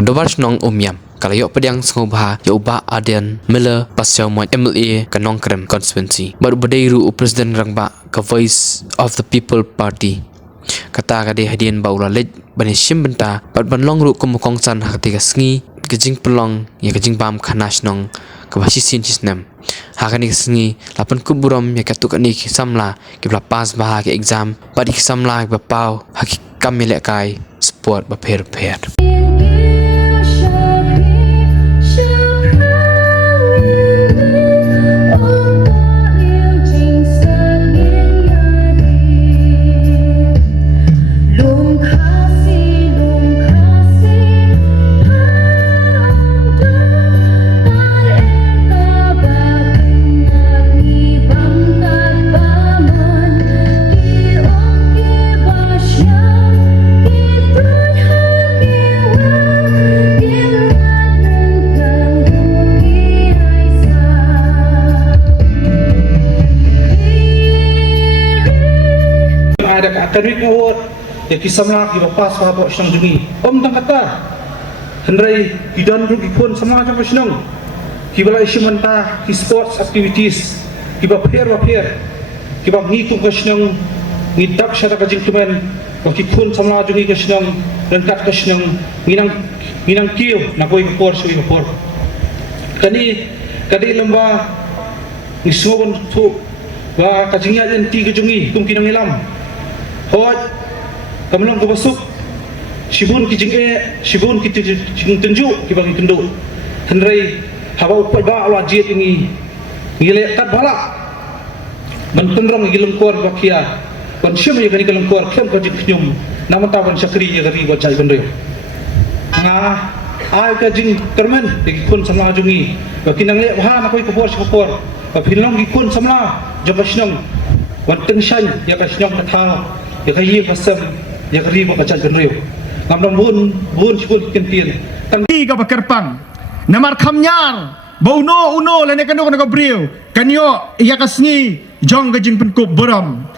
Kandovar Snong Umyam Kalayok Pediang Sengubha Yauba Adian Miller Pasyaw Moy MLA Kanong Krem Constituency Baru Badairu Presiden Rangba Ka Voice of the People Party Kata kade hadian baula lej bani shimbenta Bat ban longru kumukong san hakatiga sengi Kejing pelong ya kejing bam khanas nong Kabasi sin cisnem Hakani sengi Lapan kuburam ya katuk ani samla Kibla pas baha ke exam Badi samla ke bapau Haki kami lekai Sport baper-per Academic award ya kisamla ki bapas wa bo shnang jungi om tang kata hendrai kidan ru ki pun sama jang shnang ki bala ishmanta ki sports activities ki ba pher ki ba ngi kum shnang ngi dak shara ka jing tumen ba ki pun sama jungi ka shnang dan kat ka shnang minang kiu na koi ko por sui por kani kadi lamba ni sogon tu wa ka jingya len ti ka jungi kum kinang ilam Hoi, kamlong kabasuk, shibun ki shibun ki tenju ki bagi kendu, henry hawa upay ba awa jiet ini, ngile kat balak, ban penrong ngileng kuar bakia, ban syum ya kani kaleng kuar kem kajik nyum, namun taban syakri ya kari bacai benreo, ngah ay kajing kermen ki kun samla jungi, bakinang le bahan akoy kapor, bapilong ki kun samla jabasnong, ban tengshan ya kasnong katao. Ya kayi pasam ya kari ba kacat benreo ngamdam bun sibun kentin tan tiga bakerpang namar kamnyar bauno uno lene kanu kana brio kanyo ya kasni jong gajing penkup buram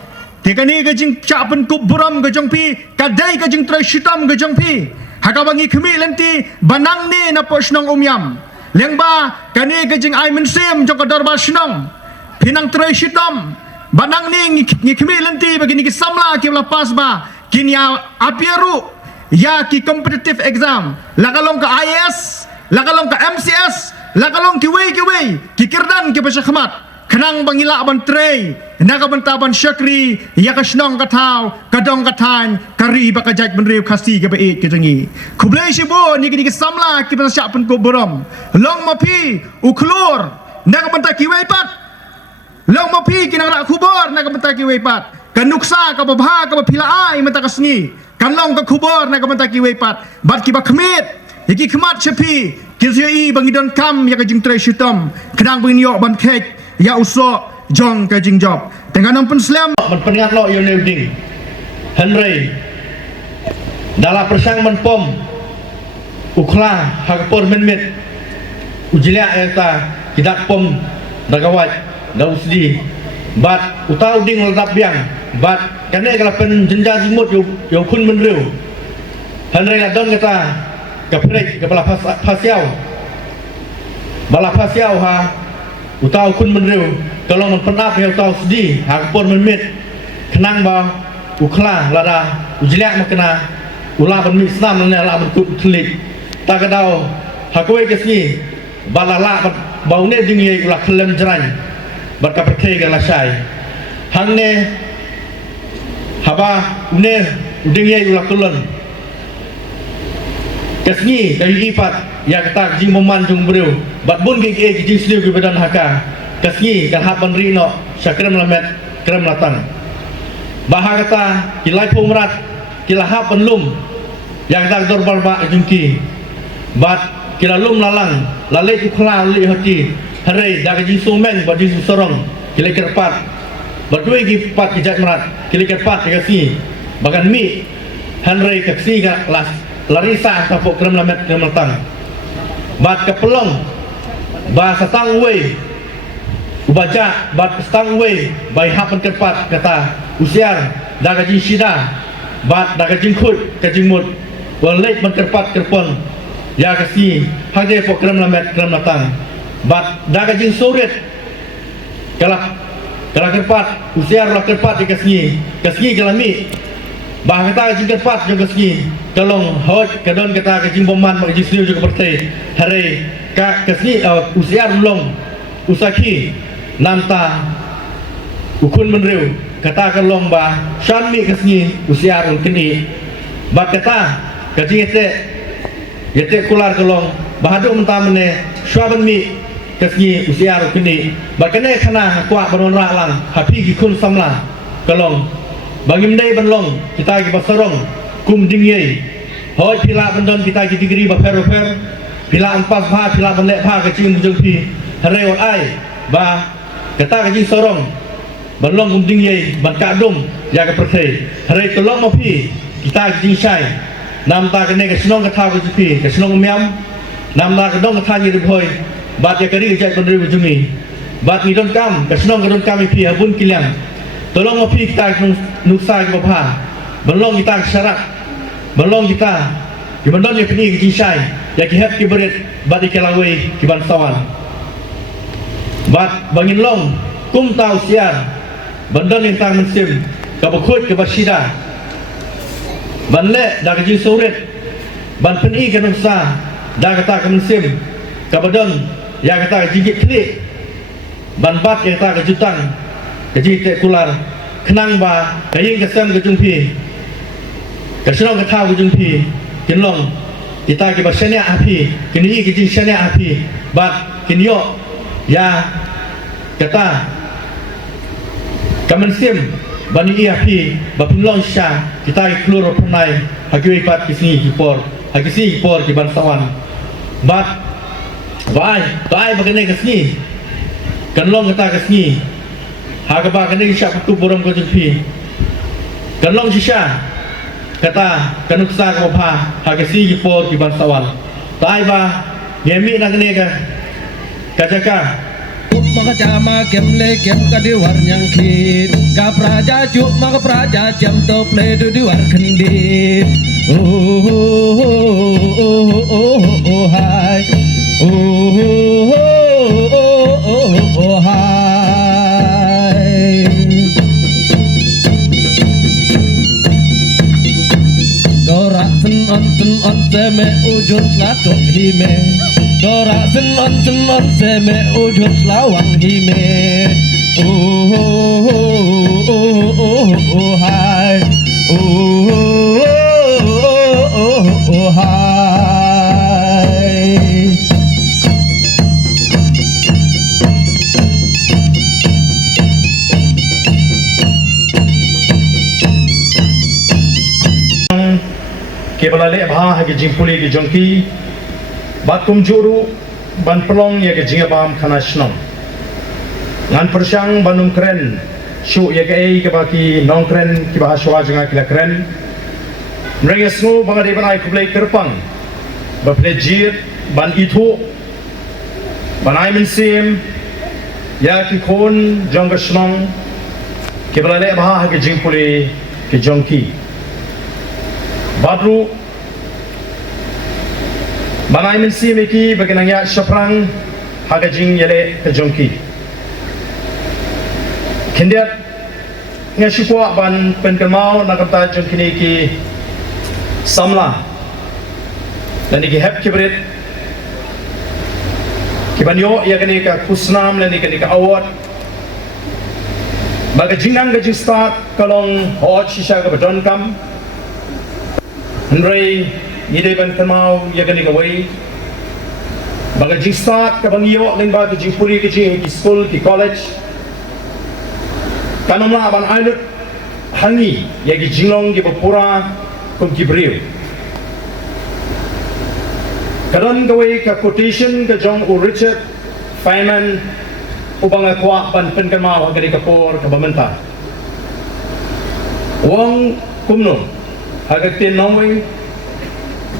tekani gajing cha penkup buram gajong pi kadai gajing trai shitam gajong pi hakabangi khmi lenti banang ni na posnong umyam lengba kani gajing ai mensem jong kadar basnong pinang trai shitam Banang ni ngikmi lenti bagi ni samla ki lepas ba kini apiaru ya ki competitive exam lakalong ka IAS lakalong ka MCS lakalong ki wei ki kirdan ki pasyakhmat khenang bangila ban trei naga bantaban syakri ya kasnong katau kadong katan kari bakajat benreu khasi ke baik ke jangi khublai shibo ni samla ki pasyak pen ko borom long mapi uklor naga banta ki wei pat Long mapi kinang rak kubor na kamentaki weipat kanuksa ka babha ka bapila ai menta kasngi kanlong ka kubor na kamentaki weipat bat ki bakmit yaki khmat chepi kilsi bangidon kam ya ka jing trai shitam kadang bangyo ban khek ya uso jong ka jing job tenganam pun slam man pengat lo yo nevding henry dalam persang man pom ukla hakpor menmet ujilia eta kidak pom dagawat Dalam sedih, bat utau ding ledap biang, bat kene kalau pen jenja jimut yo kun menreu, henry ladon kata kaprek kepala pasiau, bala pasiau ha utau kun menreu, kalau menpenap yo utau sedih, hakpon menmet, kenang ba ukla lada ujliak makna ulah benmi Islam lana la bentuk telik, tak kadau hakwe kesni, balala baune dingi ulah kelem jeran. Barka perkei galasai hangne haba une udingye ulah kulon kasni dari ipat ya kata jing moman jung breu bat bun ge jing sliu ge badan haka kasni kan hapan rino syakram lamet kram latang baha kata kilai pomrat kila hapan lum yang tak dorbal ba jungki bat kila lum lalang lalai ukla li hati Hari dah kaji sumen bagi sorong kili kerpat berdua gi pat kijat merat kili kerpat kasi bahkan mi Henry kaksi ga las larisa tapok krem lamet krem latang bat kepelong ba satang we ubaca bat setang we bai hapan kerpat kata usiar dah kaji sida bat dah kaji khut kaji mut walait man kerpat kerpon ya kasi hage program lamet program datang bat daga jing soret kalak kerpat usiar lah kerpat di kasni kalami bah kata jing kerpat jong kasni tolong hot kadon kata jing boman mak jing sniu juga bertai hari ka kasni usiar long usaki namta ukun menriu kata kalong bah shanmi kasni usiar kini bat kata kajing yete kular kalong bahadu mentamane swaban mi kasni usiar kini bakane khana kwa banon ra lang hapi gi kun samla kalong bangim dei banlong kita gi basarong kum dingyei hoi pila bandon kita gi digri ba fer pila ampas bha pila banle bha ka chim jung pi hare ot ai ba kata gi sorong banlong kum dingyei ban ka dum ya ka perthei hare tolong ma pi kita gi sai nam ta ka ne ka snong ka tha ka pi ka snong miam nam ta ka dong ka tha ni hoi bat ya kari jai pendiri bujumi bat ni don kam kasnong don kam pi habun kiliang tolong mo pi kita nusa ki bapa belong kita syarat belong kita ki bandon ni pini ki sai ya ki hep ki berit bat ki lawe ki ban sawan bat bangin long kum tau siar bandon ni tang mensim ka bakhut ke basida ban le da ka jin soret ban peni ka nusa da ka ta ka mensim ka badon ya kata jigit klik ban bat yang kata jutang jigit kular kenang ba kaying kesem ke jungpi kesenong ke tau ke jungpi kinlong kita ke basene api kini ke jing sene api bat kinyo ya kata kamensim bani api bapinlong sha kita ke keluar pernai hagi pat kisni kipor hagi si kipor ki bansawan bat Vai bagane kasni kanlong kata kasni haga ba kane sya putu borom ko jpi kanlong sisha kata kanuksa ko pha haga si ki por ki ban sawal tai ba yemi na kane ka kajaka maka jama kemle kem ka diwar nyang khit ka praja ju maka praja jam to ple du diwar khandi oh hai oh hai dora sen on se me ujut la to hi me dora sen on se me ujut la wang hi me oh hai oh hai Kebala le bha ha ke jingpuli ki jongki batum juru ban pelong ya ke jingabam khana snong ngan persang banum kren shu ya ke ei ke baki nong kren ki bah shwa janga kila kren mreng snu bangade banai kublai kerpang ba plejir ban itu banai minsim ya ki khon jong snong kebala le bha ha ke jingpuli ki jongki Badru Bangai mensi meki baginanya syaprang hagajing yele kejongki Kindiat ngasipwa ban penkelmau nakapta jongkini ki samla dan iki hep kibrit kibanyo ya kani ka kusnam dan kani ka award bagajingan gajing start kalong hot shisha ka badon kam Henry Yide ban kamau ya gani kawai baga jing start ka bang yo ling ba jing puri ki jing ki school ki college kanamla ban ailut hangi ya ki jinglong ki bapura kum ki briu karon kawai ka quotation ka jong u Richard Feynman ubang akwa ban pen kamau gani ka por ka bamenta wong kumno hagaktin nomwe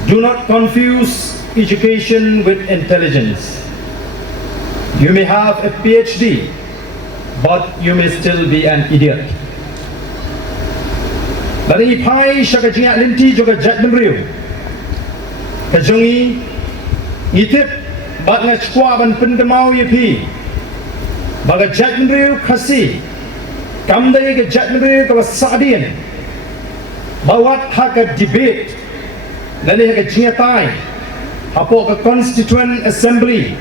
do not confuse education with intelligence. You may have a PhD, but you may still be an idiot. Dari pai shaka jinga linti juga jat menriu. Kajongi ngitip bat ngachkwa ban pendemau yepi baga jatnriu khasi kamdai ke jatnriu ke sadien bawat hak debate lani hak jingatai apo ke constituent assembly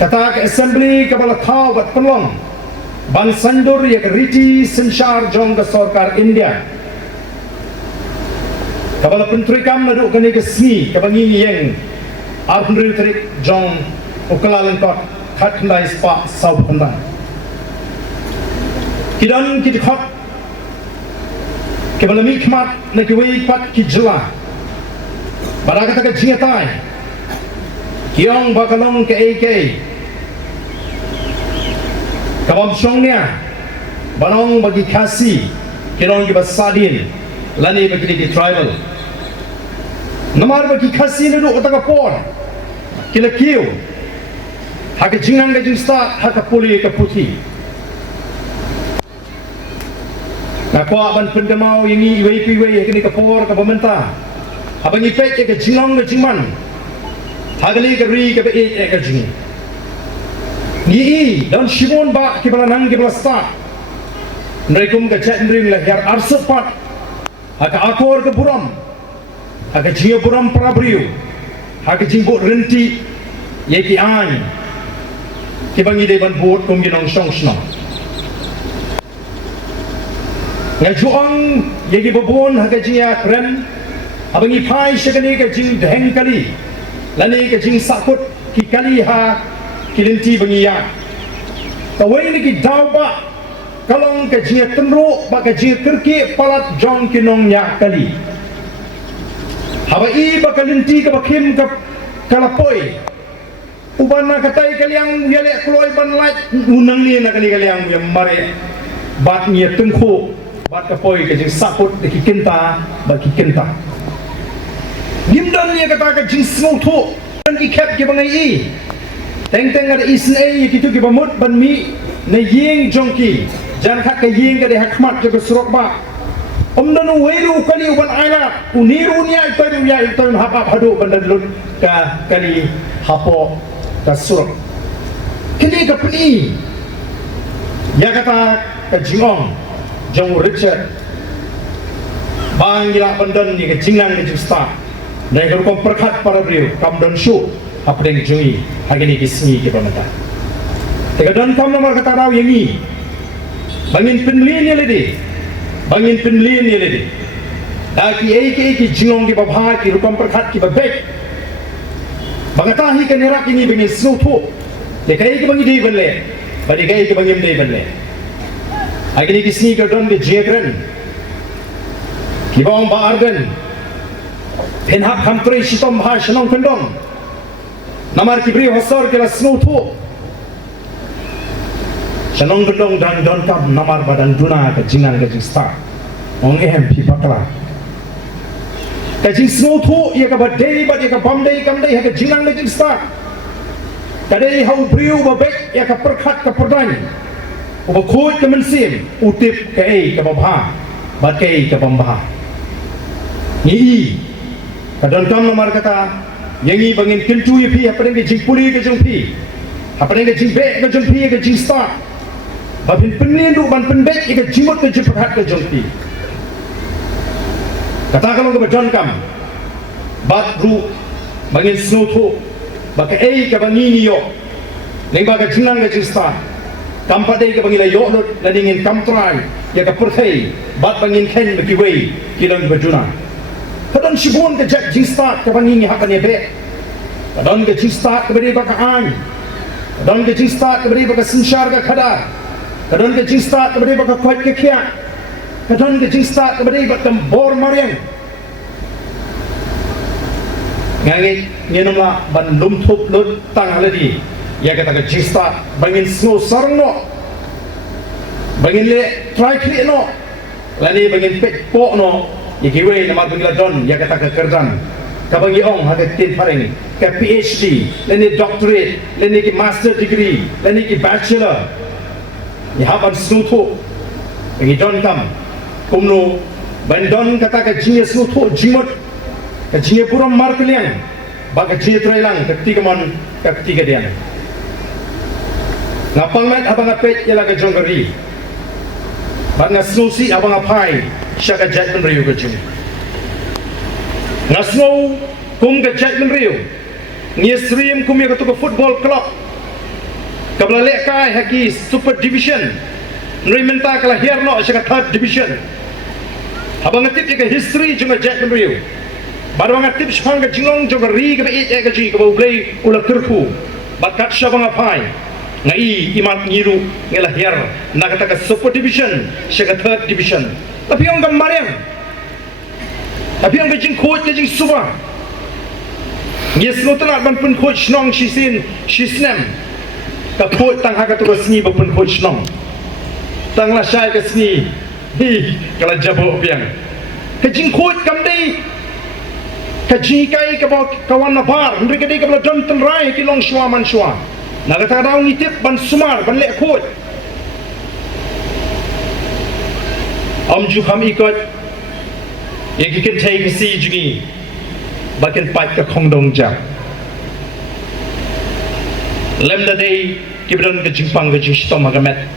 kata ke assembly ke bala thau bat pelong ban sandur ya ke riti senshar jong ke sarkar India kabala penteri kam nadu kani ke sni kabangi yang arhunri tarik jong ukalalan kot khat khandai spa sau khandai kidan kit khat kabala mi khmat na ke wei pat ki jla baraga ta ke jingatai kiong bakalong ke AK kabam songnya banong bagi kasi kirong ki basadin lani bagi di tribal namar bagi khasi ne ru otaka por kila kiu hak jingang ga jinsta hak puli ka puti na kwa ban pendemau yangi iwei piwei kini ka por ka pemerintah abang ipek ke jingang ga jingman hagali ka ri ka be ka jingi ni dan shimon ba ki bala nang ki bala sta nreikum ka chat nring la yar arsat pat hak akor ka buram hak jinga buram prabriu hak jingbo renti yeki ai ki bangi de ban bot kum ginong song sno ngai juang yeki bobon hak jinga kren abangi pai shagani ka jing dheng kali lani ka jing sakut ki kali ha kilinti bangi ya tawai ni ki dawba kalong ka jinga tenro ba ka jinga kerki palat jong kinong nya kali haba i bakalinti ka bakim ka kalapoi ubana katai kaliang yale kloi ban lait unang ni na kali kaliang yang mare bat ni tengko bat ka poi ka jing saput ki kenta ba ki kenta nimdan ni kata ka jing small tho dan ki kap ki bangai i teng teng ada isn ai ki tu ki bamut ban mi na yeng jongki jan khat ka yeng ka de hakmat ka surok ba omdan weiru kali uban aila uniru nia itu ya itu hap hadu bandan lut ka kali hapo ka surok kini ka pni ya kata ka jingong jong Richard bang gila bandan ni ka jingang ni justa dai ka kom perkhat para brio kam dan shu apdeng jui hagini kisni ki pamata teka dan kam nomor kata raw yangi bangin penlin ni ledi bangin penlin ni ledi aki ki jingong ki babha ki rupam perkhat ki babek bangatahi ka nirak ini bangin snuthu dekai ki bangi dei banle badi gai ki bangim dei banle agini kisni ka don ki jegren ki bang ba argan penhak kamtri sitom ha shanong kendong namar ki bri hosor ke la snuthu shanong kendong dan don kam namar badan duna ka jingan ka jista ong ehem pi pakla ka jing snuthu ye ka badei bad ye ka bamdei kamdei ha ka jingan ka jista kadai hau briu ba bek ye ka perkhat ka perdai uba khut ka mensim utip ka ei ka babha bad ka ei ka bamba ni kadon kam nomor kata yangi bangin kintu ye pi apane ke jing puli ke jing pi apane ke jing be ke jing pi ke jing sta babin penlin du ban penbek ke jimot ke jing perhat ke jing pi kata kalau ke badon kam bat ru bangin snuthu baka ei ke bangi ni yo ning baka jinang ke jing sta kampade ke bangila yo lot la dingin kamtrai ya ka perthai bat bangin ken be ki wei kilang bajuna kadang shibun ke jak jing start ke bangi ni hakan ye be kadang ke jing start ke beri baka an kadang ke jing start ke beri baka senshar ka khada kadang ke jing start ke beri baka khwat ke khia kadang ke jing start ke beri baka bor marian ngangi ngenumla ban lum thup lut tang haladi ya kata ke jing start bangin snow sarno bangin le try kli no lani bangin pek po no ikiwe nama bangla don ya kata ke kerjan ka bangi ong ha ke tin pareng ke PhD lani doctorate lani ki master degree lani ki bachelor ni haban snuthu bangi don kam kumno ban don kata ke jinge snuthu jimot ke jinge puram markliang bak jing trailang ketika mon ketika dia ngapal met abang apet ialah ke jonggeri bak ngasnusi abang apai syaka jat menriu ke jing ngasno kum ke jat menriu ngisrim kum ya ke football club kabla lekai haki super division Nrimenta kala herno syaka third division abang atip ke history junga jat menriu baru ngatip sepang ke jingong juga ri ke beit ke ji ke bau blai ulah terku bakat syabang apai ngai imat ngiru ngelah her nak kata ke super division syaka third division tapi orang gamarian tapi orang ke jing coach ke jing suba yes no tana ban pun coach nong shisin shisnem ka coach tang ha ka tu sni ba pun coach nong tang la syai ke sni hi kala jabo piang ke jing coach kam dei kajikai kawan nabar mereka dia kabla don tenrai ki long shwa man shwa na kata daung itip ban sumar ban lek khot am ju kham ikot ye ki ken thai ki si jugi ba ken pat ka khong dong ja lem da dei ki bron ka jingpang ka jistom ha met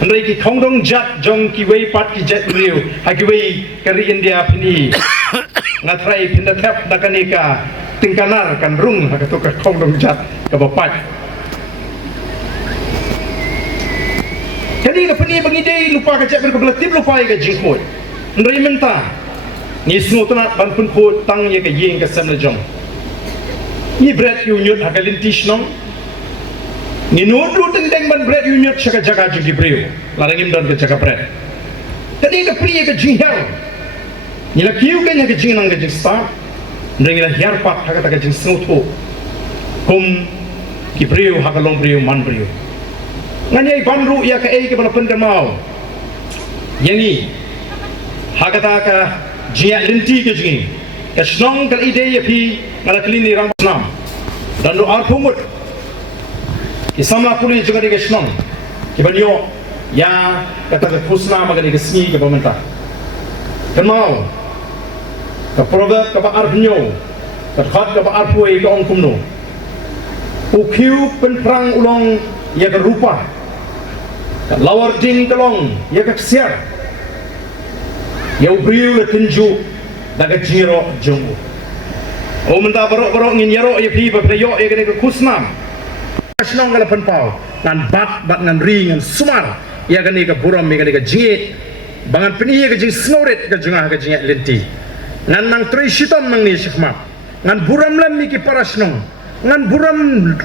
Andai ki khong dong jat jong ki wei pat ki jet riu ha ki wei kari India phini ngatrai pindah tap nakanika tingkanar kan rung atau ke khong dong jat ke bapak jadi ke peni bangidei lupa ke cek berkebelah tim lupa ke jingkot ndri menta ni snu tunat ban pun khot tang ye ke yeng ke samle jong ni bread yu nyut hakalin tishnong ni nodlu teng teng ban bread yu nyut chaka jaga jugi breu larangim don ke jaga bread jadi ke peni ke jinghel nila kiu kanya ke jing nang ke jing sta ndeng ila hiar pat ha ka jing snutho kum ki breu ha ka long breu man breu ngani banru ya ka ei ke bana pendamau yani ha ka jia linti ke jing ka snong kal ide ya pi ngala klini rang nam dan do ar pumut ki sama kuli juga ke snong ki banyo ya kata ke pusna magani ke sni ke pementa kenal ka proverb ka ba arnyo ka khat ka ba arpuai ka ong kumno ukiu pen perang ulong ya ka rupa ka lawar ding kalong ya ka siar ya ubriu le tinju daga jiro jongo o menta barok ngin yaro ya pi ba preyo ya ka kusnam kasnong kala pen pau ngan bat ngan ri ngan sumar ya ka ni ka buram ya ka jingit bangan peni ke jing snoret ke jengah ke jing lenti ngan nang trei shitam nang ni shikma ngan buram lam mi ki parasnong ngan buram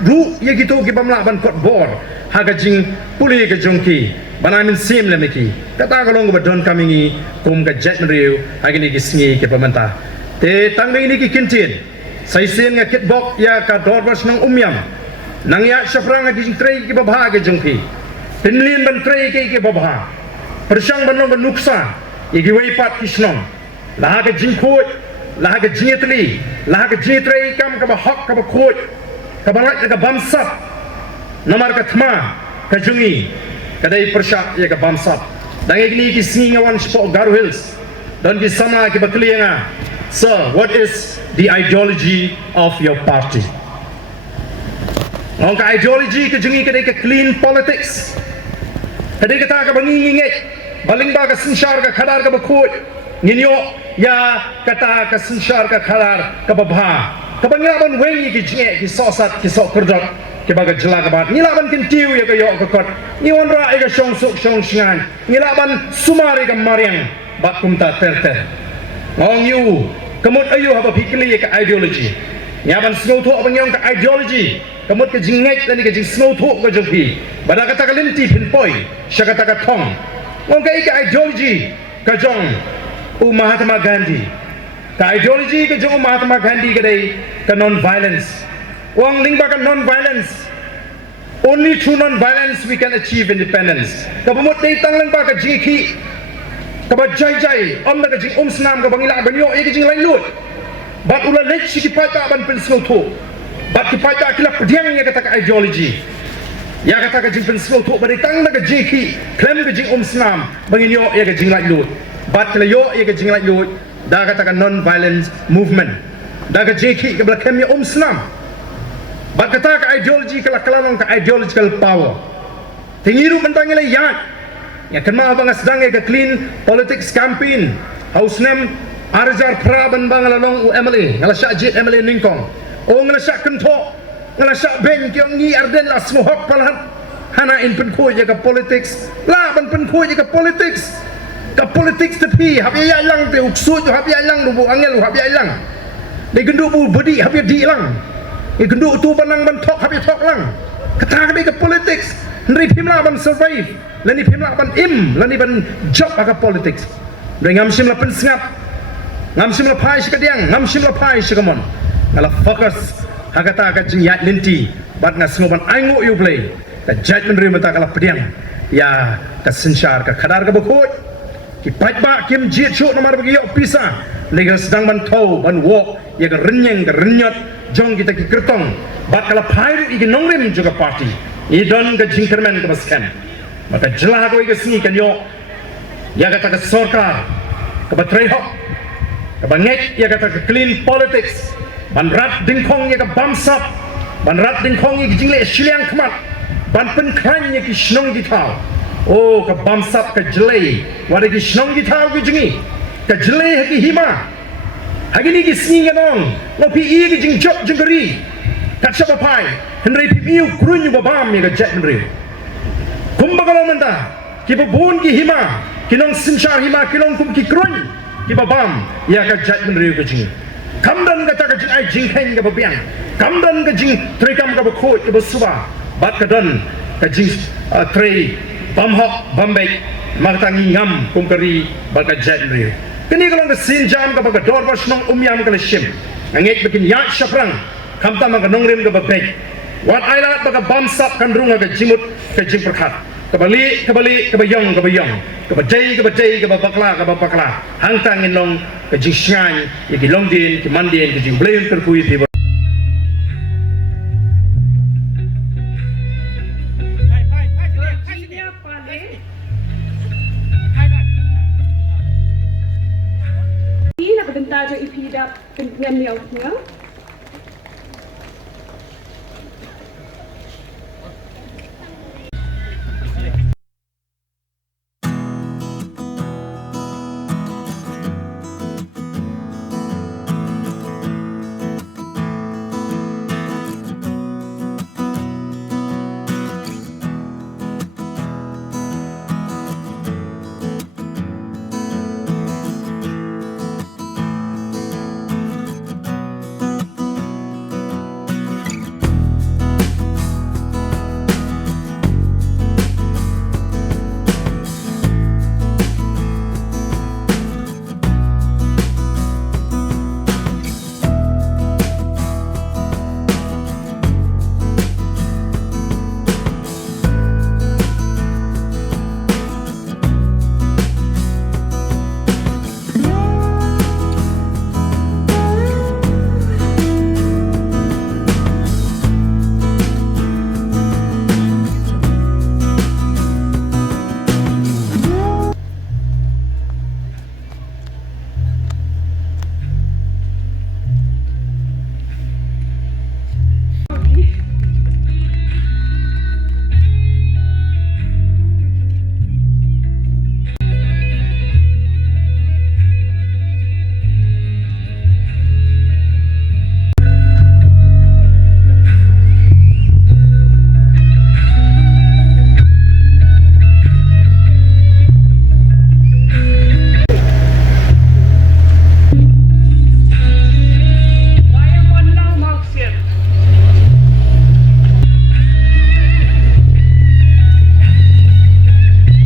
ru ye gitu ki bamla ban kot bor ha ke jing puli ke jongki banamin sim lam ki kata kalong ba don kamingi kum ke jet riu ha ni ki sngi ke pamenta te tang ni ki kintin sai sen nga kit bok ya ka dorbas nang umyam nang ya shafrang ke jing trei ki babha ke jongki pinlin ban trei ke babha persang banong benuksa igi wei pat kisnong lah ke jingkut lah ke jingitli lah ke jingitrei kam ka hak ka khot ka bangat ka bamsap namar ka thma ka jungi kadai persyak ya ka bamsap dang igni ki singawan sport Garo Hills dan ki sama ki baklianga sir what is the ideology of your party ang ka ideology ka jungi kadai ka clean politics kadai kata ka bangi ngek baling ba ka sinshar ka khadar ka bakhut nginyo ya kata ka sinshar ka khadar ka babha ka bangaban wengi ki jinge ki sosat ki sok kurdok ki baga jela ka bat nilaban kin tiu ya ka yo ka kot ni wonra e ka shong suk shong shingan nilaban sumari ka mariang bakumta terte ngong yu kamut ayu haba phikli ka ideology nyaban snow tho abang ka ideology kamut ka jingek tani ka jing snow tho ka jopi bada kata ka linti pinpoi syakata ka thong ngong ka ideology ka jong Mahatma Gandhi ka ideology ka jong Mahatma Gandhi ka dai ka non violence wang lingba ka non violence only through non violence we can achieve independence ka pamut dai tang lang ba ka jiki ka ba jai om na ka jing snam ka bangila banyo e ka jing lai lut bat ula lech ki pata ban pen snow tho bat ki pata kila pediang ya kata ka ideology ya kata ka jing pen snow tho ba dai tang na ka jiki klem ka jing snam banginyo ya ka jing lai lut bat kala yo ya ka jing lai lut da kata ka non violence movement daga jeki ke belakang ya Islam bat kata ke ideologi ke lakalong ke ideological power tingiru mentang ile ya kenma bang sedang ke clean politics campaign house name arjar praban bang lalong UMLA ngala syajit MLA ningkong ngala syak kento ngala syak ben ki ngi arden la smohok palan hana in pen ko ke politics la ban pen ko ke politics ka politics tepi habi ya lang te uksu jo habi lang lu angel habi lang de gendu bu bedi habi di lang e gendu tu banang ban tok habi tok lang kata ke politics nri pimla ban survive lani pimla ban lani ban job ka politics de ngam sim la pen sngap ngam sim la pai sikadiang ngam sim la pai sikamon ngala focus hagata ka jing ya linti bat ngas ngoban aingo you play ka judgment ri mata kala pediang ya ka sensyar ka khadar ka bokoi ki pajba kim jit chu nomor bagi yok pisa lega sedang ban tau ban walk ya ka renyeng ka renyot jong kita ki kertong bat kala phairu i nongrim juga party i don ka jingkermen ka baskan maka jelah ko i sini kan yo ya kata ka sarkar ka batrai hok ka bangek ya kata ka clean politics ban rat dingkong ya ka bamsap ban rat dingkong i jingle shiliang khamat ban pen khan ya ki shnong di thau oh ka bamsap ka jelai wada ki shnong gi thau gi jingi ka jelai ha ki hima hagi ni ki singa nong no pi i gi jing job jingari ka chapa pai henry pi miu krunyu babam mi ka jet henry kumbagalo manda ki babun ki hima ki nong sinchar hima ki nong kum ki krun ki babam ya ka jet henry ka jingi kamdan ka ta ka jing ai jing khen ka babiang kamdan ka jing trikam ka ba khoi ka ba suba bat ka don ka jing trei bamhok bambek martangi ngam kumkari baka jadri kini kalau ke sinjam ka baka dor basnong umyam ka leshim ngek bikin yak shaprang kamta maka nongrim ka babek wat ailat baka bamsap kan runga ka jimut ka jim perkhat kabali ka bayong ka bajai ka bakla hangtang inong ka jishan ya ki longdin ki mandin ki jim blame terkui ti Bentar je ipidap dengan miau